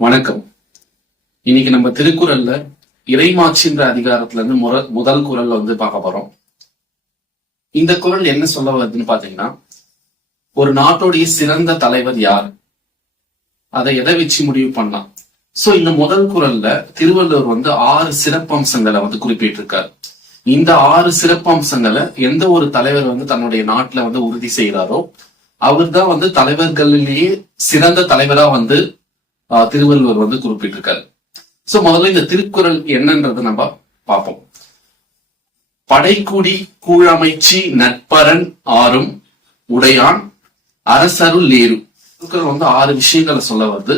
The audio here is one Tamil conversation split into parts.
வணக்கம். இன்னைக்கு நம்ம திருக்குறள்ல இறைமாட்சின்ற அதிகாரத்துல இருந்து முதல் குறள் பார்க்க போறோம். இந்த குறள் என்ன சொல்ல வருதுன்னு பாத்தீங்கன்னா, ஒரு நாட்டுடைய சிறந்த தலைவர் யார், அதை எதை வச்சு முடிவு பண்ணலாம். சோ இந்த முதல் குறள்ல திருவள்ளுவர் 6 சிறப்பம்சங்களை குறிப்பிட்டிருக்காரு. இந்த 6 சிறப்பம்சங்களை எந்த ஒரு தலைவர் தன்னுடைய நாட்டுல உறுதி செய்யறாரோ அவர் தான் தலைவர்களிலேயே சிறந்த தலைவரா திருவள்ளுவர் குறிப்பிட்டிருக்காரு. சோ முதல்ல இந்த திருக்குறள் என்னன்றதை நம்ம பார்ப்போம். படைக்குடி கூழமைச்சி நட்பரன் ஆறும் உடையான் அரசருள் ஏறு. திருக்குறள் 6 விஷயங்களை சொல்ல வருது.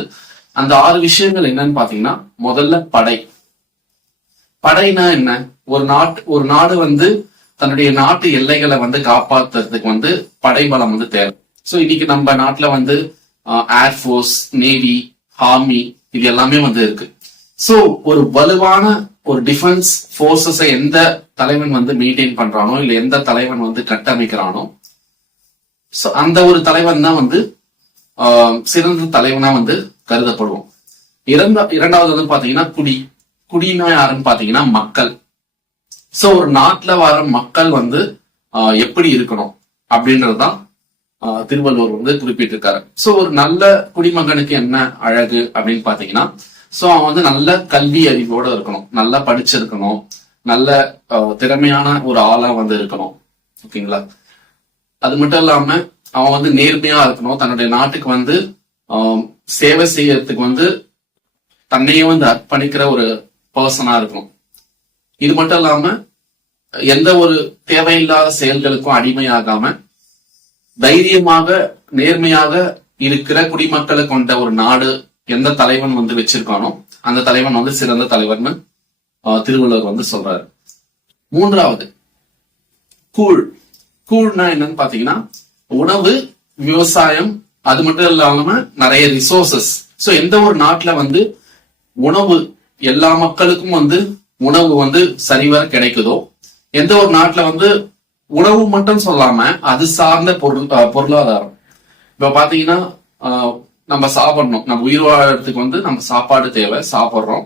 அந்த 6 விஷயங்கள் என்னன்னு பாத்தீங்கன்னா, முதல்ல படை. படைனா என்ன? ஒரு நாடு தன்னுடைய நாட்டு எல்லைகளை காப்பாத்துறதுக்கு படைபலம் தேவை. சோ இன்னைக்கு நம்ம நாட்டுல ஏர்போர்ஸ், நேவி, ஆர்மி இது எல்லாமே இருக்கு. சோ ஒரு வலுவான ஒரு டிஃபென்ஸ் போர்சஸ் எந்த தலைவன் மெயின்டைன் பண்றானோ, இல்ல எந்த தலைவன் கட்டமைக்கிறானோ, சோ அந்த ஒரு தலைவன் தான் சிறந்த தலைவனா கருதப்படுவோம். இரண்டாவது பாத்தீங்கன்னா குடினா யாருன்னு பாத்தீங்கன்னா மக்கள். சோ ஒரு நாட்டுல வர மக்கள் எப்படி இருக்கணும் அப்படின்றதுதான் திருவள்ளுவர் குறிப்பிட்டிருக்காரு. சோ ஒரு நல்ல குடிமகனுக்கு என்ன அழகு அப்படின்னு பாத்தீங்கன்னா, சோ அவன் நல்ல கல்வி அறிவோட இருக்கணும், நல்லா படிச்சிருக்கணும், நல்ல திறமையான ஒரு ஆளா இருக்கணும். ஓகேங்களா? அது மட்டும் இல்லாம அவன் நேர்மையா இருக்கணும், தன்னுடைய நாட்டுக்கு சேவை செய்யறதுக்கு தன்னையே அர்ப்பணிக்கிற ஒரு பர்சனா இருக்கணும். இது மட்டும் இல்லாம எந்த ஒரு தேவையில்லாத செயல்களுக்கும் அடிமையாகாம தைரியமாக நேர்மையாக இருக்கிற குடிமக்களை கொண்ட ஒரு நாடு எந்த தலைவன் வச்சிருக்கானோ அந்த தலைவன் சிறந்த தலைவர்னு திருவள்ளுவர் சொல்றாரு. மூன்றாவது கூழ்னா என்னன்னு பாத்தீங்கன்னா, உணவு, விவசாயம், அது மட்டும் இல்லாம நிறைய ரிசோர்சஸ். சோ எந்த ஒரு நாட்டுல உணவு எல்லா மக்களுக்கும் உணவு சரிவர கிடைக்குதோ, எந்த ஒரு நாட்டுல உணவு மட்டும் சொல்லாம அது சார்ந்த பொருளாதாரம். இப்ப பாத்தீங்கன்னா நம்ம சாப்பிடணும், நம்ம உயிர் வாழறதுக்கு நம்ம சாப்பாடு தேவை, சாப்பிடுறோம்.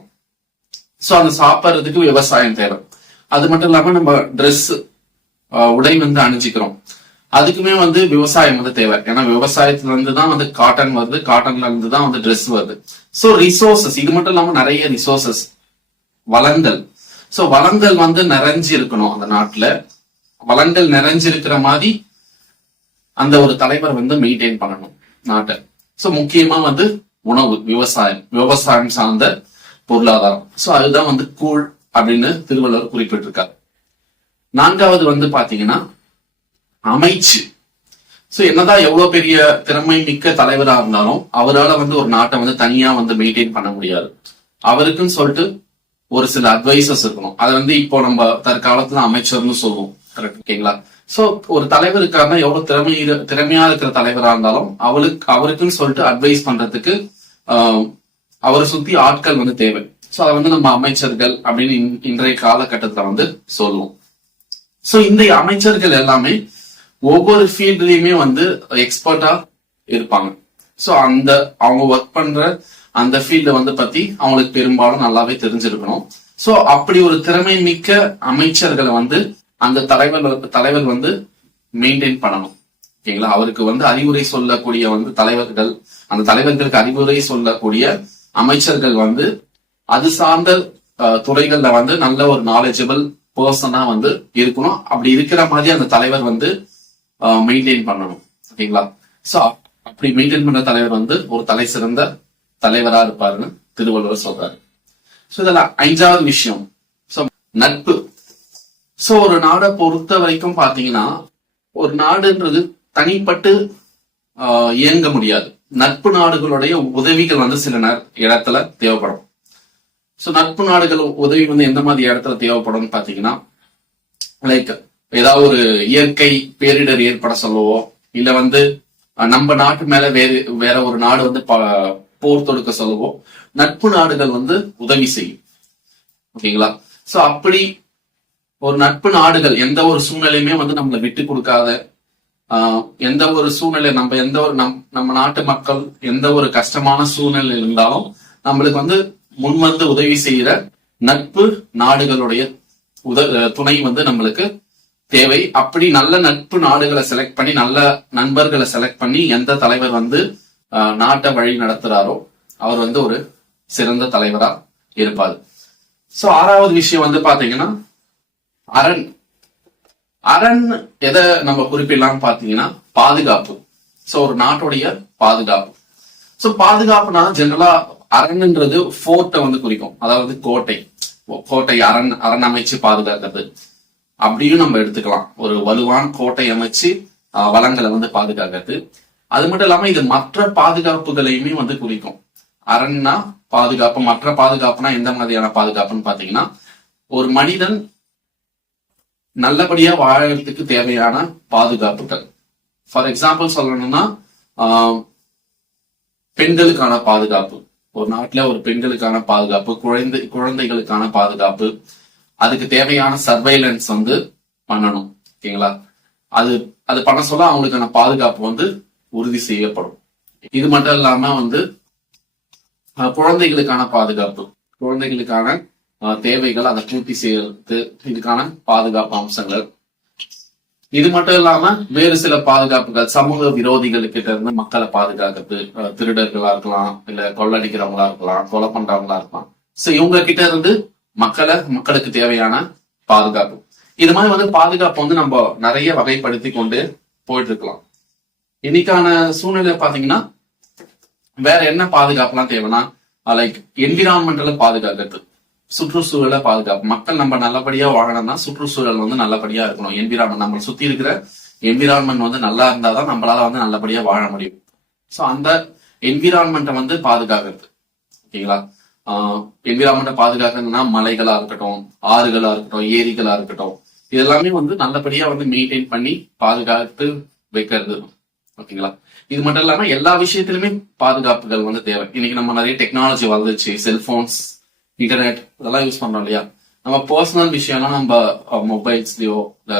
சோ அந்த சாப்பிடுறதுக்கு விவசாயம் தேவை. அது மட்டும் இல்லாம நம்ம ட்ரெஸ், உடை அணிஞ்சிக்கிறோம், அதுக்குமே விவசாயம் தேவை. ஏன்னா விவசாயத்துல தான் காட்டன் வருது, காட்டன்ல இருந்து தான் ட்ரெஸ் வருது. சோ ரிசோர்சஸ், இது மட்டும் இல்லாம நிறைய ரிசோர்சஸ், வளங்கள். சோ வளங்கள் நிறைஞ்சு இருக்கணும். அந்த நாட்டுல வளங்கள் நிறைஞ்சிருக்கிற மாதிரி அந்த ஒரு தலைவர் மெயின்டைன் பண்ணணும் நாட்டை. சோ முக்கியமா உணவு, விவசாயம் சார்ந்த பொருளாதாரம். சோ அதுதான் கூழ் அப்படின்னு திருவள்ளுவர் குறிப்பிட்டிருக்காரு. நான்காவது பாத்தீங்கன்னா அமைச்சு. சோ என்னதான் எவ்வளவு பெரிய திறமை மிக்க தலைவரா இருந்தாலும் அவரால் ஒரு நாட்டை தனியா மெயின்டைன் பண்ண முடியாது. அவருக்குன்னு சொல்லிட்டு ஒரு சில அட்வைசஸ் இருக்கணும். அது இப்போ நம்ம தற்காலத்துல அமைச்சர்னு சொல்லுவோம். கரெக்ட், ஓகேங்களா? சோ ஒரு தலைவர் இருக்காருன்னா எவ்வளவு திறமையா இருக்கிற தலைவரா இருந்தாலும் அவருக்குன்னு சொல்லிட்டு அட்வைஸ் பண்றதுக்கு அவரை சுத்தி ஆட்கள் தேவை. சோ அதை நம்ம அமைச்சர்கள் அப்படின்னு இன்றைய காலகட்டத்துல சொல்லுவோம். சோ இந்த அமைச்சர்கள் எல்லாமே ஒவ்வொரு ஃபீல்ட்லயுமே எக்ஸ்பர்ட்டா இருப்பாங்க. சோ அவங்க ஒர்க் பண்ற அந்த ஃபீல்ட பத்தி அவங்களுக்கு பெரும்பாலும் நல்லாவே தெரிஞ்சிருக்கணும். சோ அப்படி ஒரு திறமை மிக்க அமைச்சர்களை அந்த தலைவர் மெயின்டைன் பண்ணணும். ஓகேங்களா? அவருக்கு அறிவுரை சொல்லக்கூடிய தலைவர்கள், அந்த தலைவர்களுக்கு அறிவுரை சொல்லக்கூடிய அமைச்சர்கள் அது சார்ந்த துறைகள்ல நல்ல ஒரு நாலேஜபிள் பர்சனா இருக்கணும். அப்படி இருக்கிற மாதிரி அந்த தலைவர் மெயின்டைன் பண்ணணும். ஓகேங்களா? சோ அப்படி மெயின்டைன் பண்ற தலைவர் ஒரு தலை சிறந்த தலைவரா இருப்பாருன்னு திருவள்ளுவர் சொல்றாரு. சோ இதெல்லாம் 5வது விஷயம். சோ நட்பு. சோ ஒரு நாடை பொறுத்த வரைக்கும் பாத்தீங்கன்னா, ஒரு நாடுன்றது தனிப்பட்டு இயங்க முடியாது. நட்பு நாடுகளுடைய உதவிகள் சில இடத்துல தேவைப்படும். சோ நட்பு நாடுகள் உதவி எந்த மாதிரி இடத்துல தேவைப்படும் பாத்தீங்கன்னா, லைக் ஏதாவது ஒரு இயற்கை பேரிடர் ஏற்பட சொல்லவோ, இல்ல நம்ம நாட்டு மேல வேற ஒரு நாடு போர் தொடுக்க சொல்லவோ நட்பு நாடுகள் உதவி செய்யும். ஓகேங்களா? சோ அப்படி ஒரு நட்பு நாடுகள் எந்த ஒரு சூழ்நிலையுமே நம்மளை விட்டு கொடுக்காத, எந்த ஒரு சூழ்நிலை நம்ம நாட்டு மக்கள் எந்த ஒரு கஷ்டமான சூழ்நிலை இருந்தாலும் நம்மளுக்கு வந்து முன் வந்து உதவி செய்யற நட்பு நாடுகளுடைய துணை வந்து நம்மளுக்கு தேவை. அப்படி நல்ல நட்பு நாடுகளை செலக்ட் பண்ணி நல்ல நண்பர்களை செலக்ட் பண்ணி எந்த தலைவர் வந்து நாட்டை வழி நடத்துறாரோ அவர் வந்து ஒரு சிறந்த தலைவரா இருப்பாரு. சோ 6வது விஷயம் வந்து பாத்தீங்கன்னா அரண். அரண் எதை நம்ம குறிப்பிடலாம் பாத்தீங்கன்னா பாதுகாப்பு. சோ ஒரு நாட்டுடைய பாதுகாப்பு. சோ பாதுகாப்புனா ஜெனரலா அரண்ன்றது ஃபோர்ட்டை வந்து குறிக்கும், அதாவது கோட்டை அரண் அமைச்சு பாதுகாக்கிறது அப்படியும் நம்ம எடுத்துக்கலாம். ஒரு வலுவான கோட்டை அமைச்சு வளங்களை வந்து பாதுகாக்கிறது. அது மட்டும் இல்லாம இது மற்ற பாதுகாப்புகளையுமே வந்து குறிக்கும். அரண்னா பாதுகாப்பு, மற்ற பாதுகாப்புனா எந்த மாதிரியான பாதுகாப்புன்னு பாத்தீங்கன்னா ஒரு மனிதன் நல்லபடியா வாழறதுக்கு தேவையான பாதுகாப்புகள். ஃபார் எக்ஸாம்பிள் சொல்லணும்னா பெண்களுக்கான பாதுகாப்பு, ஒரு நாட்டுல ஒரு பெண்களுக்கான பாதுகாப்பு, குழந்தைகளுக்கான பாதுகாப்பு, அதுக்கு தேவையான சர்வைலன்ஸ் வந்து பண்ணணும். ஓகேங்களா? அது பண்ண சொல்ல அவங்களுக்கான பாதுகாப்பு வந்து உறுதி செய்யப்படும். இது மட்டும் இல்லாம வந்து குழந்தைகளுக்கான பாதுகாப்பு, குழந்தைகளுக்கான தேவைகள் அதை பூர்த்தி செய்யறது, இதுக்கான பாதுகாப்பு அம்சங்கள். இது மட்டும் இல்லாம வேறு சில பாதுகாப்புகள், சமூக விரோதிகளுக்கிட்ட இருந்து மக்களை பாதுகாக்கிறது, திருடர்களா இருக்கலாம், இல்ல கொள்ளடிக்கிறவங்களா இருக்கலாம், கொலை பண்றவங்களா இருக்கலாம். சோ இவங்க கிட்ட இருந்து மக்களுக்கு தேவையான பாதுகாப்பு. இது மாதிரி வந்து பாதுகாப்பு வந்து நம்ம நிறைய வகைப்படுத்தி கொண்டு போயிட்டு இருக்கலாம். இன்னைக்கான சூழ்நிலை பாத்தீங்கன்னா வேற என்ன பாதுகாப்புலாம் தேவைன்னா லைக் என்விரான்மெண்டல பாதுகாக்கிறது, சுற்றுச்சூழலை பாதுகாப்பு. மக்கள் நம்ம நல்லபடியா வாழணும்னா சுற்றுச்சூழல் வந்து நல்லபடியா இருக்கணும். என்விரான்மெண்ட், நம்ம சுத்தி இருக்கிற என்விரான்மெண்ட் வந்து நல்லா இருந்தாதான் நம்மளால வந்து நல்லபடியா வாழ முடியும். சோ அந்த என்விரான்மெண்ட்டை வந்து பாதுகாக்கிறது. ஓகேங்களா? என்விரான்மெண்ட்டை பாதுகாக்கிறதுனா மலைகளா இருக்கட்டும், ஆறுகளா இருக்கட்டும், ஏரிகளா இருக்கட்டும், இதெல்லாமே வந்து நல்லபடியா வந்து மெயின்டைன் பண்ணி பாதுகாத்து வைக்கிறது. ஓகேங்களா? இது மட்டும் இல்லாம எல்லா விஷயத்திலுமே பாதுகாப்புகள் வந்து தேவை. இன்னைக்கு நம்ம நிறைய டெக்னாலஜி வளர்ந்துச்சு, செல்போன்ஸ், இன்டர்நெட் இதெல்லாம் யூஸ் பண்றோம் இல்லையா? நம்ம பர்சனல் விஷயம்லாம் நம்ம மொபைல்ஸ்லயோ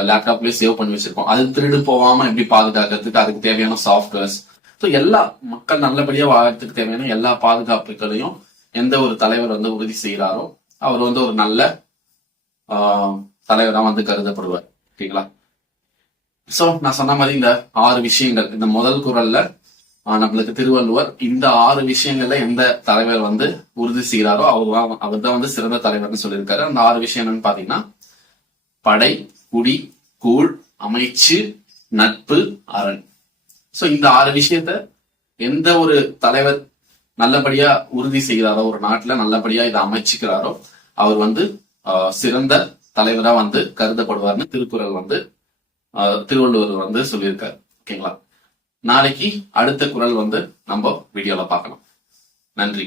லேப்டாப்லயோ சேவ் பண்ணி வச்சிருக்கோம். அது திருடு போகாம எப்படி பாதுகாக்கிறதுக்கு அதுக்கு தேவையான சாஃப்ட்வேர்ஸ். ஸோ எல்லா மக்கள் நல்லபடியா வாழறதுக்கு தேவையான எல்லா பாதுகாப்புகளையும் எந்த ஒரு தலைவர் வந்து உறுதி செய்யறாரோ அவர் வந்து ஒரு நல்ல தலைவரா வந்து கருதப்படுவார். ஓகேங்களா? சோ நான் சொன்ன மாதிரி இந்த 6 விஷயங்கள், இந்த முதல் குறள்ல நம்மளுக்கு திருவள்ளுவர் இந்த 6 விஷயங்கள்ல எந்த தலைவர் வந்து உறுதி செய்யறாரோ அவர் தான் வந்து சிறந்த தலைவர்னு சொல்லியிருக்காரு. அந்த 6 விஷயம் என்னன்னு பாத்தீங்கன்னா படை, குடி, கூழ், அமைச்சு, நட்பு, அரண். சோ இந்த 6 விஷயத்த எந்த ஒரு தலைவர் நல்லபடியா உறுதி செய்கிறாரோ, ஒரு நாட்டுல நல்லபடியா இதை அமைச்சுக்கிறாரோ அவர் வந்து சிறந்த தலைவரா வந்து கருதப்படுவார்னு திருவள்ளுவர் வந்து சொல்லியிருக்காரு. ஓகேங்களா? நாளைக்கு அடுத்த குறள் வந்து நம்ம வீடியோல பார்க்கலாம். நன்றி.